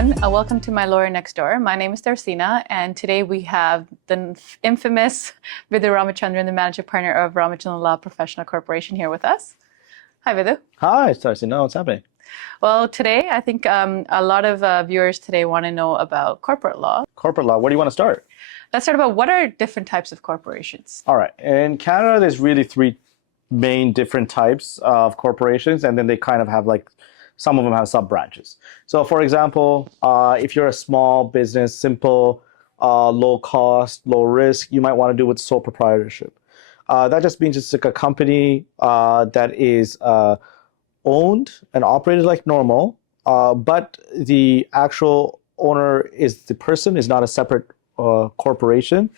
everyone. Welcome to My Lawyer Next Door. My name is Darcina, and today we have the infamous Vidhu Ramachandran, the managing partner of Ramachandran Law Professional Corporation, here with us. Hi, Vidhu. Hi, Darcina. What's happening? Well, today I think a lot of viewers today want to know about corporate law. Corporate law. Where do you want to start? Let's start about what are different types of corporations? All right. In Canada, there's really three main different types of corporations, and then they kind of have some of them have sub-branches. So for example, if you're a small business, simple, low cost, low risk, you might want to do with sole proprietorship. That just means it's like a company that is owned and operated like normal, but the actual owner is the person, is not a separate corporation.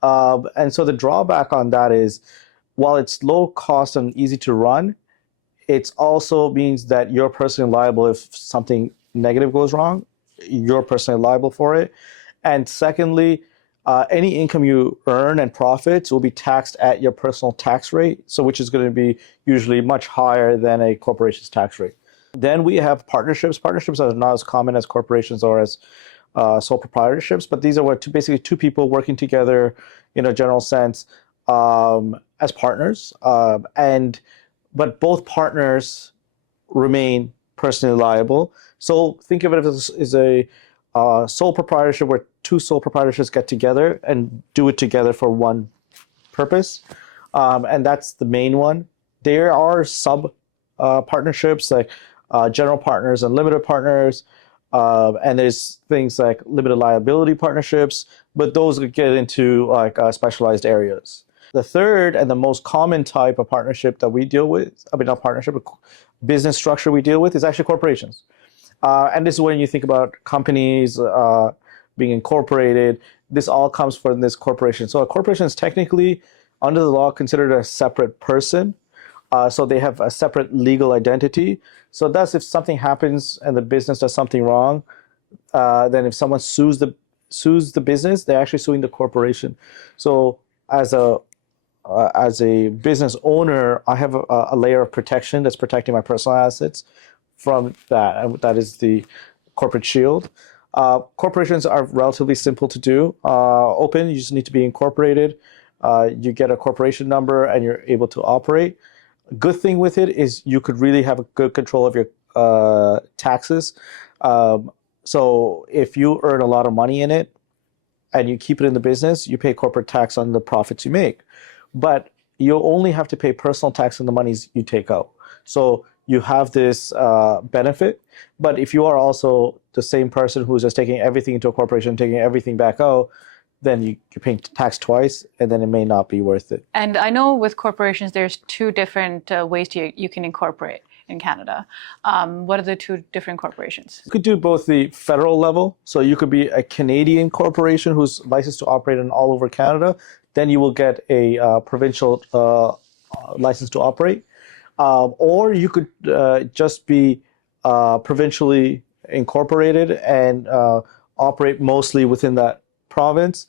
And so the drawback on that is, while it's low cost and easy to run, it also means that you're personally liable if something negative goes wrong. You're personally liable for it. And secondly, any income you earn and profits will be taxed at your personal tax rate, so which is going to be usually much higher than a corporation's tax rate. Then we have partnerships. Partnerships are not as common as corporations or as sole proprietorships, but these are basically two people working together in a general sense as partners. But both partners remain personally liable. So think of it as a sole proprietorship where two sole proprietorships get together and do it together for one purpose. And that's the main one. There are sub partnerships like general partners and limited partners. And there's things like limited liability partnerships, but those get into specialized areas. The third and the most common type of partnership that we deal with, not partnership, but business structure we deal with is actually corporations. And this is when you think about companies being incorporated. This all comes from this corporation. So a corporation is technically, under the law, considered a separate person. So they have a separate legal identity. So that's if something happens and the business does something wrong, then if someone sues the business, they're actually suing the corporation. So as a business owner, I have a layer of protection that's protecting my personal assets from that, and that is the corporate shield. Corporations are relatively simple to do. Open, you just need to be incorporated. You get a corporation number and you're able to operate. Good thing with it is you could really have a good control of your taxes. So if you earn a lot of money in it and you keep it in the business, you pay corporate tax on the profits you make. But you only have to pay personal tax on the monies you take out. So you have this benefit. But if you are also the same person who's just taking everything into a corporation, taking everything back out, then you're paying tax twice, and then it may not be worth it. And I know with corporations, there's two different ways you can incorporate in Canada. What are the two different corporations? You could do both the federal level. So you could be a Canadian corporation who's licensed to operate in all over Canada. Then you will get a provincial license to operate. Or you could just be provincially incorporated and operate mostly within that province.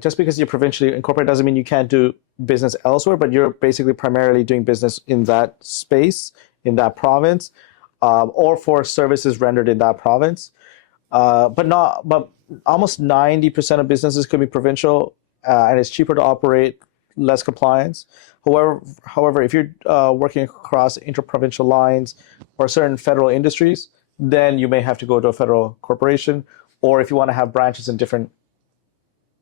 Just because you're provincially incorporated doesn't mean you can't do business elsewhere, but you're basically primarily doing business in that space, in that province, or for services rendered in that province. But almost 90% of businesses could be provincial, and it's cheaper to operate, less compliance. However, if you're working across interprovincial lines or certain federal industries, then you may have to go to a federal corporation. Or if you want to have branches in different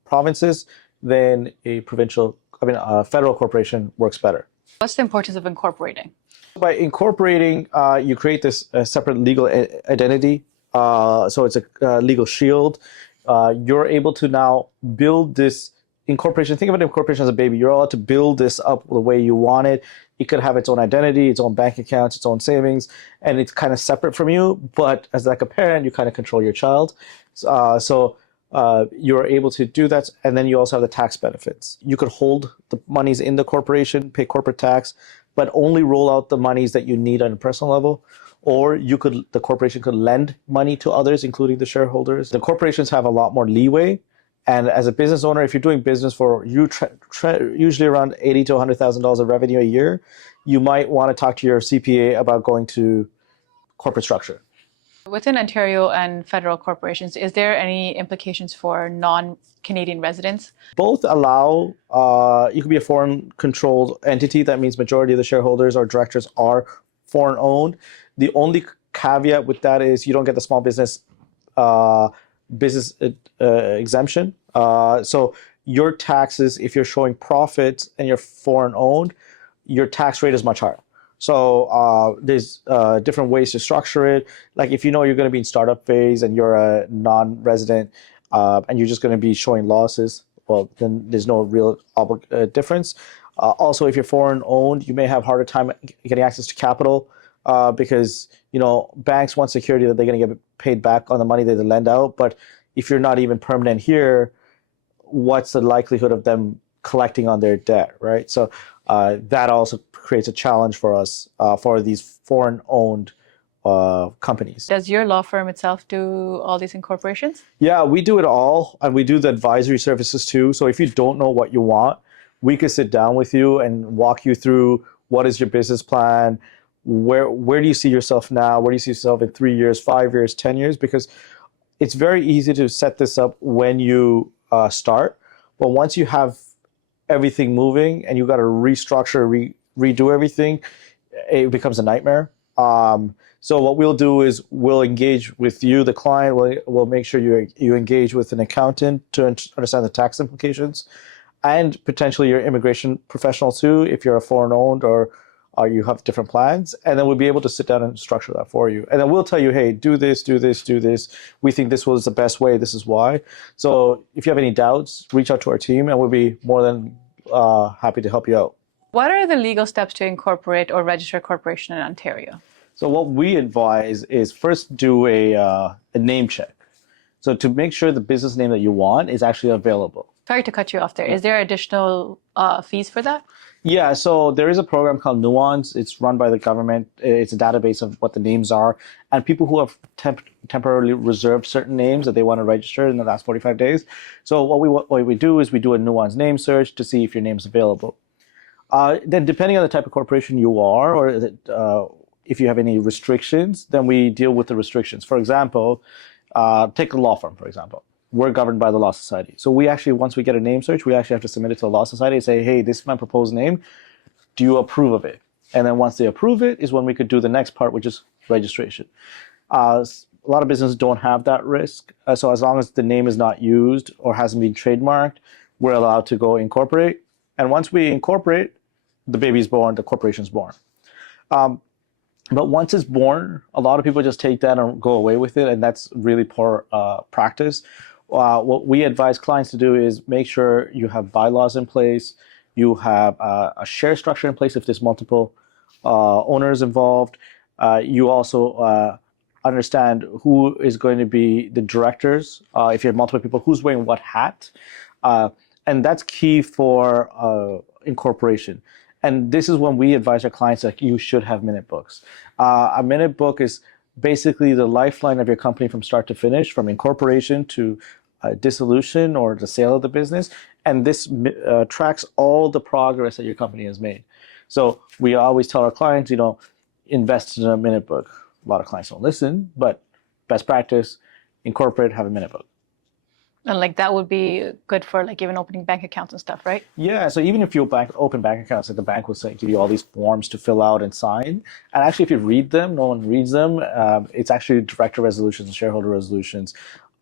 provinces, then a federal corporation works better. What's the importance of incorporating? By incorporating, you create this separate legal identity. So it's a legal shield. You're able to now build this incorporation. Think of an incorporation as a baby. You're allowed to build this up the way you want it. It could have its own identity, its own bank accounts, its own savings, and it's kind of separate from you. But as like a parent, you kind of control your child. So you're able to do that. And then you also have the tax benefits. You could hold the monies in the corporation, pay corporate tax, but only roll out the monies that you need on a personal level. Or the corporation could lend money to others, including the shareholders. The corporations have a lot more leeway. And as a business owner, if you're doing business for usually around $80,000 to $100,000 of revenue a year, you might want to talk to your CPA about going to corporate structure. Within Ontario and federal corporations, is there any implications for non-Canadian residents? Both allow, you could be a foreign controlled entity. That means majority of the shareholders or directors are foreign owned. The only caveat with that is you don't get the small business business exemption. So your taxes, if you're showing profits and you're foreign owned, your tax rate is much higher. So there's different ways to structure it. Like if you know you're going to be in startup phase and you're a non-resident and you're just going to be showing losses, well, then there's no real difference. Also, if you're foreign owned, you may have harder time getting access to capital because banks want security that they're going to get paid back on the money that they lend out. But if you're not even permanent here, what's the likelihood of them collecting on their debt, right? So that also creates a challenge for us for these foreign-owned companies. Does your law firm itself do all these incorporations? Yeah, we do it all, and we do the advisory services too. So if you don't know what you want, we could sit down with you and walk you through what is your business plan, where do you see yourself now, where do you see yourself in 3 years, 5 years, 10 years, because it's very easy to set this up when you start, but once you have everything moving and you got to restructure, redo everything, it becomes a nightmare. So what we'll do is we'll engage with you, the client. We'll make sure you engage with an accountant to understand the tax implications, and potentially your immigration professional too, if you're a foreign owned or you have different plans. And then we'll be able to sit down and structure that for you. And then we'll tell you, hey, do this, do this, do this. We think this was the best way. This is why. So if you have any doubts, reach out to our team and we'll be more than happy to help you out. What are the legal steps to incorporate or register a corporation in Ontario? So what we advise is first do a name check. So to make sure the business name that you want is actually available. Sorry to cut you off there. Is there additional fees for that? Yeah, so there is a program called Nuance. It's run by the government. It's a database of what the names are. And people who have temporarily reserved certain names that they want to register in the last 45 days. So what we do is we do a Nuance name search to see if your name's available. Then depending on the type of corporation you are, or if you have any restrictions, then we deal with the restrictions. For example, take a law firm, for example. We're governed by the Law Society. So we actually, once we get a name search, we actually have to submit it to the Law Society and say, hey, this is my proposed name. Do you approve of it? And then once they approve it is when we could do the next part, which is registration. A lot of businesses don't have that risk. So as long as the name is not used or hasn't been trademarked, we're allowed to go incorporate. And once we incorporate, the baby's born, the corporation's born. But once it's born, a lot of people just take that and go away with it, and that's really poor practice. What we advise clients to do is make sure you have bylaws in place, you have a share structure in place if there's multiple owners involved. You also understand who is going to be the directors. If you have multiple people, who's wearing what hat. And that's key for incorporation. And this is when we advise our clients that you should have minute books. A minute book is basically the lifeline of your company from start to finish, from incorporation to dissolution or the sale of the business. And this tracks all the progress that your company has made. So we always tell our clients, invest in a minute book. A lot of clients don't listen, but best practice, incorporate, have a minute book. And that would be good for even opening bank accounts and stuff, right? Yeah, so even if you open bank accounts, the bank will give you all these forms to fill out and sign. And actually, if you read them, no one reads them. It's actually director resolutions and shareholder resolutions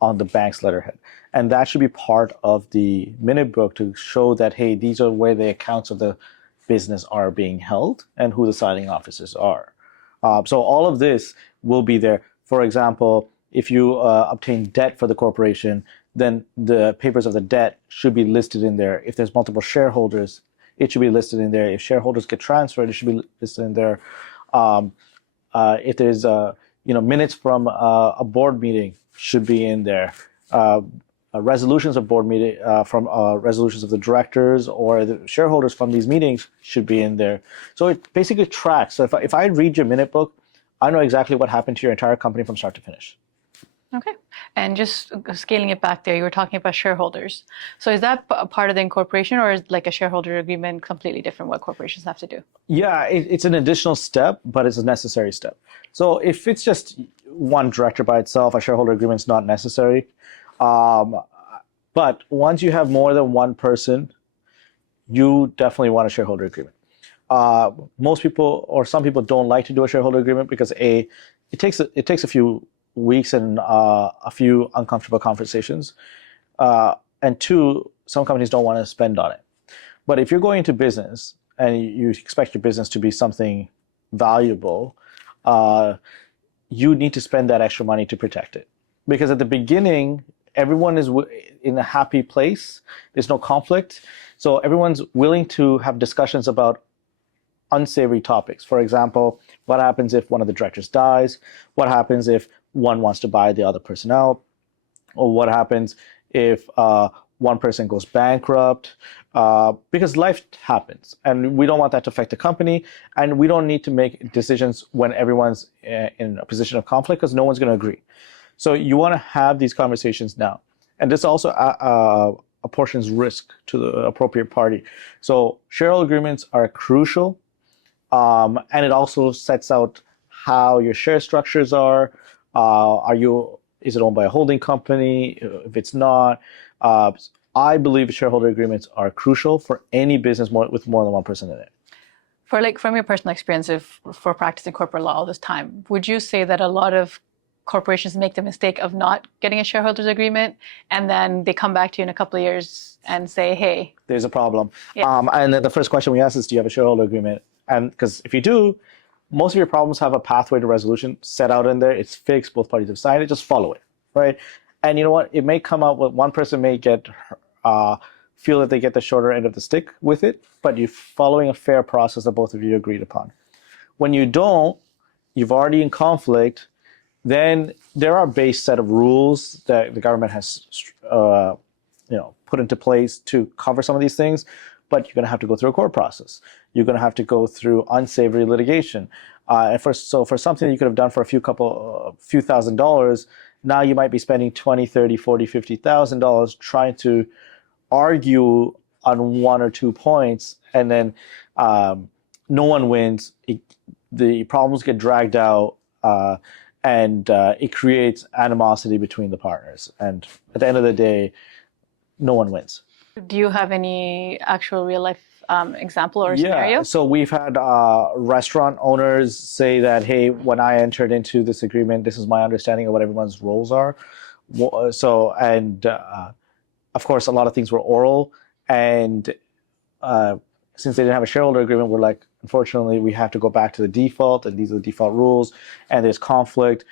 on the bank's letterhead. And that should be part of the minute book to show that, hey, these are where the accounts of the business are being held and who the signing officers are. So all of this will be there. For example, if you obtain debt for the corporation, then the papers of the debt should be listed in there. If there's multiple shareholders, it should be listed in there. If shareholders get transferred, it should be listed in there. If there's minutes from a board meeting, should be in there. Resolutions of board meeting from resolutions of the directors or the shareholders from these meetings should be in there. So it basically tracks. So if I read your minute book, I know exactly what happened to your entire company from start to finish. Okay. And just scaling it back there, you were talking about shareholders. So is that a part of the incorporation, or is a shareholder agreement completely different what corporations have to do? Yeah, it's an additional step, but it's a necessary step. So if it's just one director by itself, a shareholder agreement is not necessary. Um, but once you have more than one person, you definitely want a shareholder agreement. Most people or some people don't like to do a shareholder agreement because it takes a few weeks and a few uncomfortable conversations, and two, some companies don't want to spend on it. But if you're going into business and you expect your business to be something valuable, you need to spend that extra money to protect it. Because at the beginning, everyone is in a happy place. There's no conflict. So everyone's willing to have discussions about unsavory topics. For example, what happens if one of the directors dies? What happens if one wants to buy the other person out? Or what happens if one person goes bankrupt? Because life happens, and we don't want that to affect the company, and we don't need to make decisions when everyone's in a position of conflict because no one's going to agree. So you want to have these conversations now, and this also apportions risk to the appropriate party. So shareholder agreements are crucial, and it also sets out how your share structures are. Is it owned by a holding company? If it's not, I believe shareholder agreements are crucial for any business with more than one person in it. From your personal experience for practicing corporate law all this time, would you say that a lot of corporations make the mistake of not getting a shareholders agreement, and then they come back to you in a couple of years and say, hey, there's a problem? Yeah. And then the first question we ask is, do you have a shareholder agreement? And because if you do, most of your problems have a pathway to resolution set out in there. It's fixed. Both parties have signed it. Just follow it, right? And you know what? It may come out with one person may feel that they get the shorter end of the stick with it, but you're following a fair process that both of you agreed upon. When you don't, you've already in conflict. Then there are base set of rules that the government has, put into place to cover some of these things. But you're going to have to go through a court process. You're going to have to go through unsavory litigation. And for something you could have done for a few $1,000s, now you might be spending $20,000, $30,000, $40,000, $50,000 trying to argue on one or 2 points, and then no one wins. The problems get dragged out, and it creates animosity between the partners. And at the end of the day, no one wins. Do you have any actual real life example or scenario? Yeah, so we've had restaurant owners say that, hey, when I entered into this agreement, this is my understanding of what everyone's roles are. So, and of course, a lot of things were oral. And since they didn't have a shareholder agreement, we're like, unfortunately, we have to go back to the default, and these are the default rules, and there's conflict.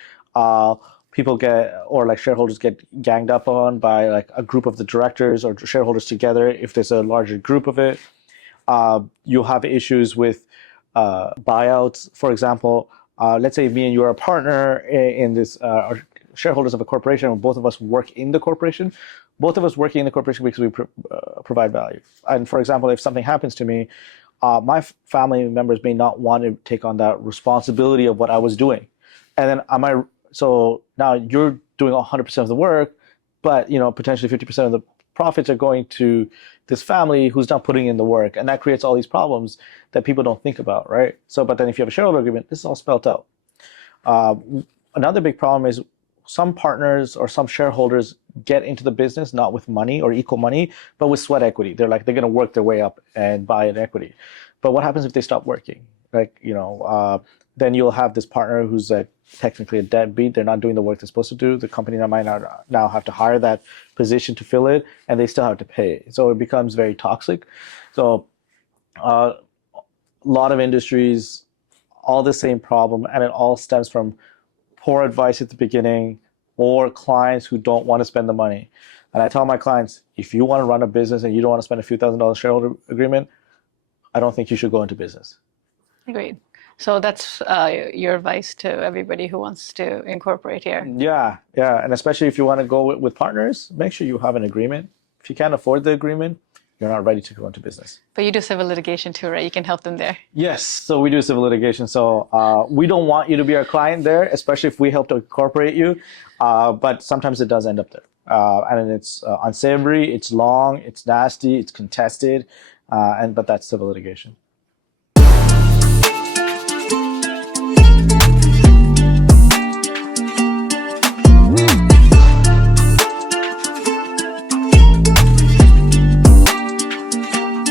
People shareholders get ganged up on by like a group of the directors or shareholders together. If there's a larger group of it, you'll have issues with buyouts. For example, let's say me and you are a partner in this, or shareholders of a corporation, and both of us work in the corporation. Both of us working in the corporation because we provide value. And for example, if something happens to me, my family members may not want to take on that responsibility of what I was doing. And then so now you're doing 100% of the work, but potentially 50% of the profits are going to this family who's not putting in the work, and that creates all these problems that people don't think about, right? So, but then if you have a shareholder agreement, this is all spelled out. Another big problem is some partners or some shareholders get into the business not with money or equal money, but with sweat equity. They're going to work their way up and buy an equity. But what happens if they stop working? Then you'll have this partner who's technically a deadbeat. They're not doing the work they're supposed to do. The company might not now have to hire that position to fill it, and they still have to pay. So it becomes very toxic. So a lot of industries, all the same problem, and it all stems from poor advice at the beginning or clients who don't want to spend the money. And I tell my clients, if you want to run a business and you don't want to spend a few $1,000s shareholder agreement, I don't think you should go into business. Agreed. So that's your advice to everybody who wants to incorporate here. Yeah. And especially if you want to go with partners, make sure you have an agreement. If you can't afford the agreement, you're not ready to go into business. But you do civil litigation too, right? You can help them there. Yes. So we do civil litigation. So we don't want you to be our client there, especially if we help to incorporate you. But sometimes it does end up there. And it's unsavory, it's long, it's nasty, it's contested. But that's civil litigation.